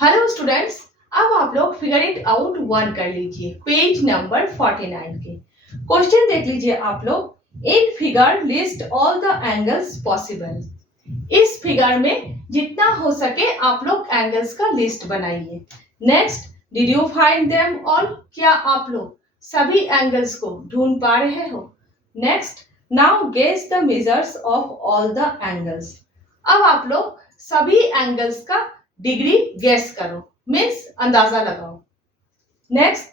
Hello students, अब आप लोग फिगर इट आउट वन कर लीजिए पेज नंबर 49 के क्वेश्चन देख लीजिए। आप लोग in figure list all the angles possible. इस फिगर में जितना हो सके आप लोग एंगल्स का लिस्ट बनाइए। Next, did you find them all? क्या आप लोग सभी एंगल्स को ढूंढ पा रहे हो? Next, now guess the measures of all the angles. अब आप लोग सभी एंगल्स का डिग्री गेस करो, मीन्स अंदाजा लगाओ। Next,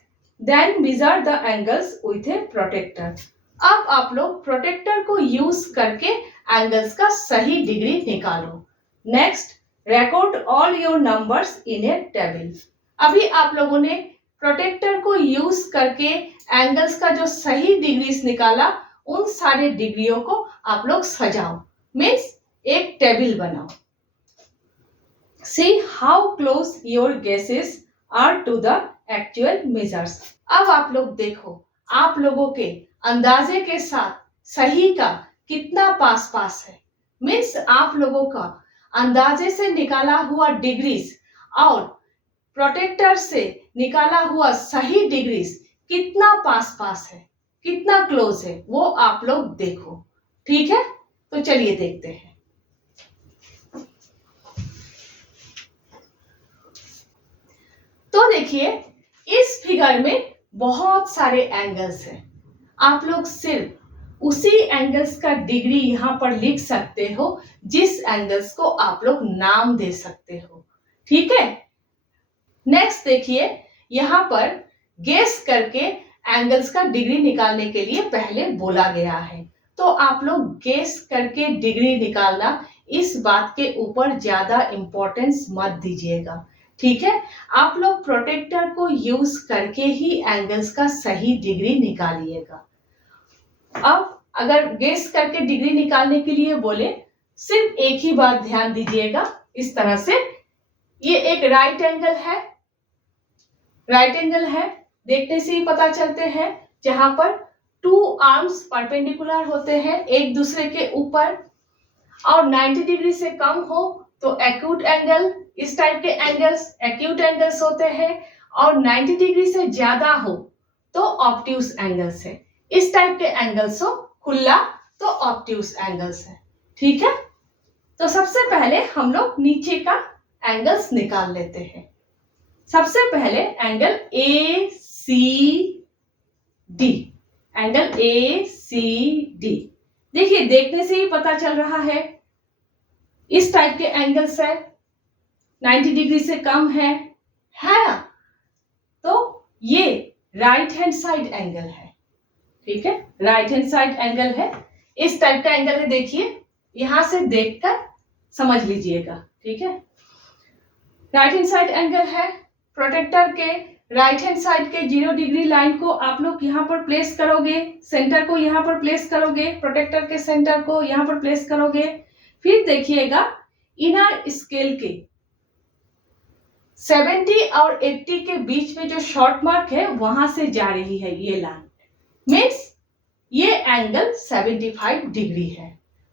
then measure the angles with a protractor. अब आप लोग प्रोटेक्टर को यूज करके एंगल्स का सही डिग्री निकालो। Next, record all your numbers in A table. अभी आप लोगों ने प्रोटेक्टर को यूज करके एंगल्स का जो सही डिग्रीज निकाला, उन सारे डिग्रियों को आप लोग सजाओ, मीन्स एक टेबल बनाओ। See how close your guesses are to the actual measures. अब आप लोग देखो, आप लोगों के अंदाजे के साथ सही का कितना पास पास है। मीन्स आप लोगों का अंदाजे से निकाला हुआ डिग्रीज और प्रोटेक्टर से निकाला हुआ सही डिग्रीज कितना पास पास है, कितना क्लोज है, वो आप लोग देखो। ठीक है, तो चलिए देखते हैं। तो देखिए, इस फिगर में बहुत सारे एंगल्स हैं। आप लोग सिर्फ उसी एंगल्स का डिग्री यहाँ पर लिख सकते हो जिस एंगल्स को आप लोग नाम दे सकते हो। ठीक है, नेक्स्ट देखिए, यहाँ पर गेस करके एंगल्स का डिग्री निकालने के लिए पहले बोला गया है। तो आप लोग गेस करके डिग्री निकालना, इस बात के ऊपर ज्यादा इंपॉर्टेंस मत दीजिएगा। ठीक है, आप लोग प्रोटेक्टर को यूज करके ही एंगल्स का सही डिग्री निकालिएगा। अब अगर गेस करके डिग्री निकालने के लिए बोले, सिर्फ एक ही बात ध्यान दीजिएगा। इस तरह से ये एक राइट एंगल है, राइट एंगल है, देखने से ही पता चलते हैं, जहां पर टू आर्म्स परपेंडिकुलर होते हैं एक दूसरे के ऊपर, और 90 डिग्री से कम हो तो एक्यूट एंगल, इस टाइप के एंगल्स एक्यूट एंगल्स होते हैं, और 90 डिग्री से ज्यादा हो तो ऑब्ट्यूस एंगल्स है। इस टाइप के एंगल्स हो खुला तो ऑब्ट्यूस एंगल्स है। ठीक है, तो सबसे पहले हम लोग नीचे का एंगल्स निकाल लेते हैं। सबसे पहले angle A C D, angle A C D. देखिए, देखने से ही पता चल रहा है, इस टाइप के एंगल्स है, 90 डिग्री से कम है ना? तो ये राइट हैंड साइड एंगल है। ठीक है, राइट हैंड साइड एंगल है, इस टाइप का एंगल है। देखिए, यहां से देखकर समझ लीजिएगा। ठीक है, राइट हैंड साइड एंगल है। प्रोटेक्टर के राइट हैंड साइड के 0 डिग्री लाइन को आप लोग यहाँ पर प्लेस करोगे, सेंटर को यहाँ पर प्लेस करोगे, प्रोटेक्टर के सेंटर को यहाँ पर प्लेस करोगे। फिर देखिएगा, इनर स्केल के 70 और 80 के बीच में जो शॉर्ट मार्क है, वहां से जा रही है ये लाइन, मीन्स ये एंगल 75 डिग्री है।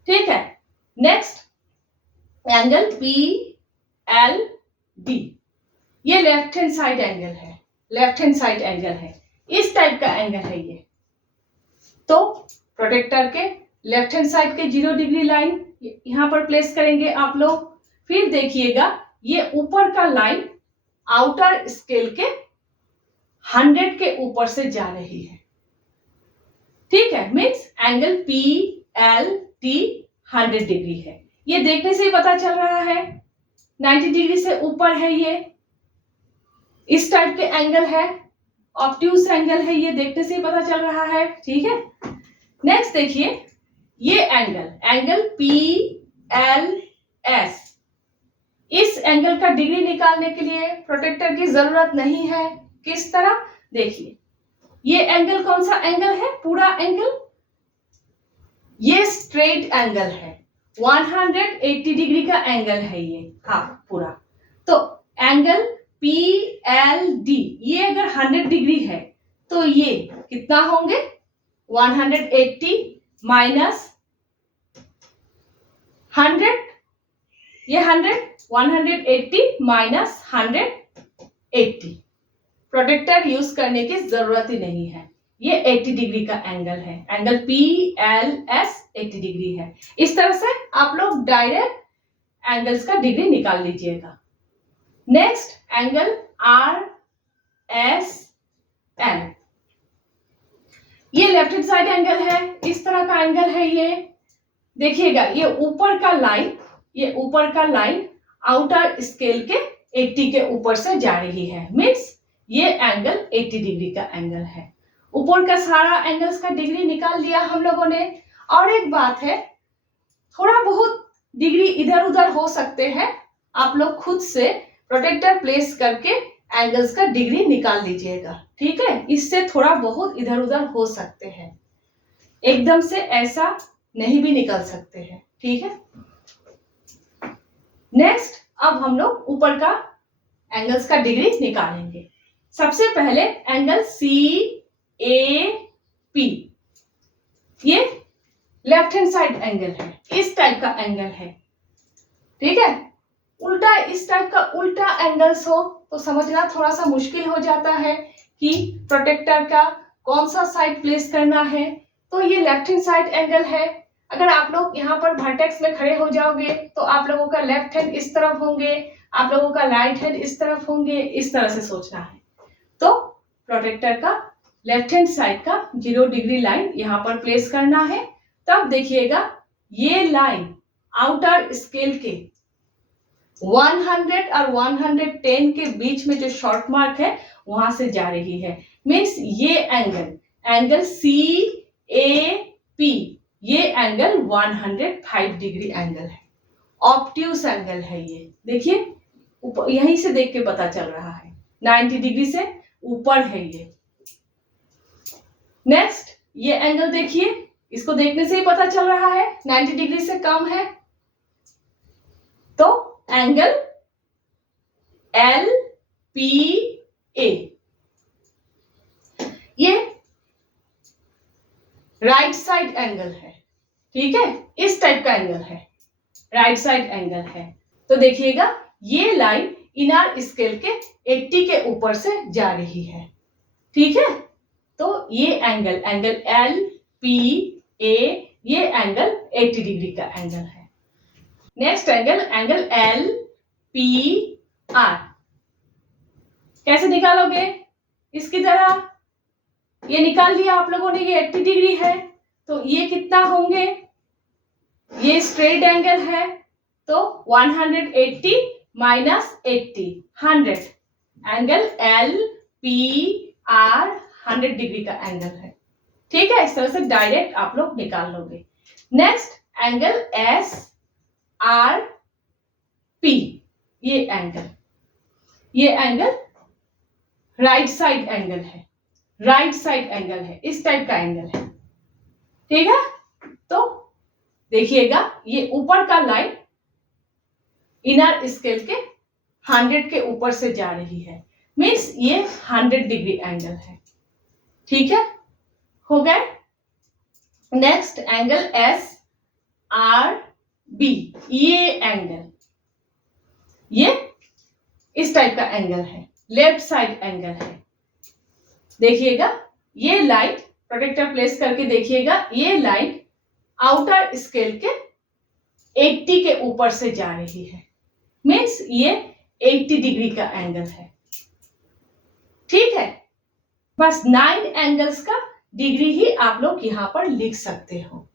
ठीक है, next angle P L D, ये लेफ्ट हैंड साइड एंगल है, लेफ्ट हैंड साइड एंगल है, इस टाइप का एंगल है ये। तो प्रोटेक्टर के लेफ्ट हैंड साइड के 0 डिग्री लाइन यहां पर प्लेस करेंगे आप लोग। फिर देखिएगा, ये ऊपर का लाइन आउटर स्केल के 100 के ऊपर से जा रही है। ठीक है, means angle P L T 100 degree है। ये देखने से ही पता चल रहा है, 90 डिग्री से ऊपर है, ये इस टाइप के एंगल है, ऑब्ट्यूस एंगल है, ये देखने से ही पता चल रहा है। ठीक है, नेक्स्ट देखिए, ये एंगल पी एल एस, इस एंगल का डिग्री निकालने के लिए प्रोटेक्टर की जरूरत नहीं है। किस तरह? देखिए, ये एंगल कौन सा एंगल है? पूरा एंगल, ये स्ट्रेट एंगल है, 180 डिग्री का एंगल है ये, हाँ पूरा। तो एंगल पी एल डी, ये अगर 100 डिग्री है तो ये कितना होंगे? 180 माइनस 100, ये 100 180 माइनस 180। प्रोटेक्टर यूज करने की जरूरत ही नहीं है। ये 80 डिग्री का एंगल है, एंगल PLS 80 डिग्री है। इस तरह से आप लोग डायरेक्ट एंगल्स का डिग्री निकाल लीजिएगा। नेक्स्ट एंगल RSL, ये लेफ्ट हैंड साइड एंगल है, इस तरह का एंगल है। ये देखिएगा, ये ऊपर का लाइन आउटर स्केल के 80 के ऊपर से जा रही है, मीन्स ये एंगल 80 डिग्री का एंगल है। ऊपर का सारा एंगल्स का डिग्री निकाल लिया हम लोगों ने। और एक बात है, थोड़ा बहुत डिग्री इधर उधर हो सकते हैं, आप लोग खुद से प्रोटेक्टर प्लेस करके एंगल्स का डिग्री निकाल लीजिएगा, ठीक है। इससे थोड़ा बहुत इधर उधर हो सकते हैं, एकदम से ऐसा नहीं भी निकल सकते हैं, ठीक है। नेक्स्ट अब हम लोग ऊपर का एंगल्स का डिग्री निकालेंगे। सबसे पहले एंगल CAP, ये लेफ्ट हैंड साइड एंगल है, इस टाइप का एंगल है, ठीक है। उल्टा, इस टाइप का उल्टा एंगल्स हो तो समझना थोड़ा सा मुश्किल हो जाता है कि प्रोटेक्टर का कौन सा साइड प्लेस करना है। तो ये लेफ्ट हैंड साइड एंगल है। अगर आप लोग यहाँ पर वर्टेक्स में खड़े हो जाओगे तो आप लोगों का लेफ्ट हैंड इस तरफ होंगे, आप लोगों का राइट हैंड इस तरफ होंगे, इस तरह से सोचना है। तो प्रोटेक्टर का लेफ्ट हैंड साइड का 0 डिग्री लाइन यहाँ पर प्लेस करना है। तब देखिएगा, ये लाइन आउटर स्केल के 100 और 110 के बीच में जो शॉर्ट मार्क है वहां से जा रही है, मीन्स ये एंगल CAP, ये एंगल 105 डिग्री एंगल है, ऑब्ट्यूस एंगल है। ये देखिए, यहीं से देख के पता चल रहा है, 90 डिग्री से ऊपर है ये। नेक्स्ट ये एंगल देखिए, इसको देखने से ही पता चल रहा है 90 डिग्री से कम है। तो एंगल LPA, ये राइट साइड एंगल है, ठीक है। इस टाइप का एंगल है, राइट साइड एंगल है। तो देखिएगा, ये लाइन इनर स्केल के 80 के ऊपर से जा रही है, ठीक है। तो ये एंगल LPA, ये एंगल 80 डिग्री का एंगल है। नेक्स्ट एंगल LPR, कैसे निकालोगे? इसकी तरह ये निकाल लिया आप लोगों ने, ये 80 डिग्री है, तो ये कितना होंगे? ये स्ट्रेट एंगल है, तो 180 माइनस 80, 100। एंगल LPR 100 डिग्री का एंगल है, ठीक है। इस तरह से डायरेक्ट आप लोग निकाल लोगे। नेक्स्ट एंगल SRP, ये एंगल राइट साइड एंगल है, राइट साइड एंगल है, इस टाइप का एंगल है, ठीक है। तो देखिएगा, ये ऊपर का लाइन इनर स्केल के 100 के ऊपर से जा रही है, मीन्स ये 100 डिग्री एंगल है, ठीक है। हो गए। नेक्स्ट एंगल SRB, ये एंगल, ये इस टाइप का एंगल है, लेफ्ट साइड एंगल है। देखिएगा, ये लाइन प्रोटेक्टर प्लेस करके देखिएगा, ये लाइन आउटर स्केल के 80 के ऊपर से जा रही है, मीन्स ये 80 डिग्री का एंगल है, ठीक है। बस 9 एंगल्स का डिग्री ही आप लोग यहाँ पर लिख सकते हो।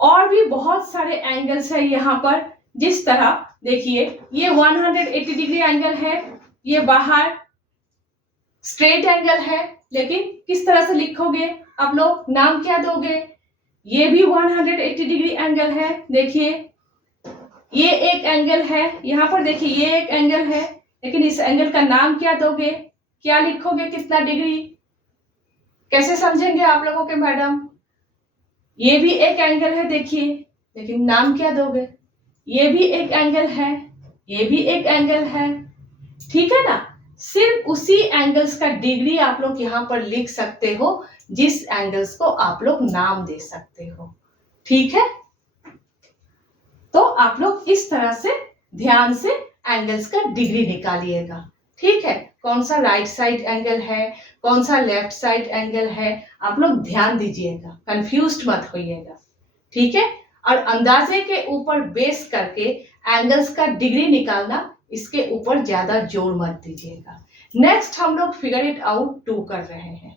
और भी बहुत सारे एंगल्स है यहाँ पर। जिस तरह देखिए, ये 180 डिग्री एंगल है, ये बाहर स्ट्रेट एंगल है, लेकिन किस तरह से लिखोगे आप लोग, नाम क्या दोगे? ये भी 180 डिग्री एंगल है। देखिए, ये एक एंगल है, यहाँ पर देखिए ये एक एंगल है, लेकिन इस एंगल का नाम क्या दोगे, क्या लिखोगे, कितना डिग्री, कैसे समझेंगे आप लोगों के मैडम? ये भी एक एंगल है देखिए, लेकिन नाम क्या दोगे? ये भी एक एंगल है, ये भी एक एंगल है, ठीक है ना। सिर्फ उसी एंगल्स का डिग्री आप लोग यहाँ पर लिख सकते हो जिस एंगल्स को आप लोग नाम दे सकते हो, ठीक है। तो आप लोग इस तरह से ध्यान से एंगल्स का डिग्री निकालिएगा। ठीक है, कौन सा राइट साइड एंगल है, कौन सा लेफ्ट साइड एंगल है, आप लोग ध्यान दीजिएगा, कंफ्यूज्ड मत होइएगा। ठीक है, और अंदाजे के ऊपर बेस करके एंगल्स का डिग्री निकालना, इसके ऊपर ज्यादा जोर मत दीजिएगा। नेक्स्ट हम लोग फिगर इट आउट 2 कर रहे हैं।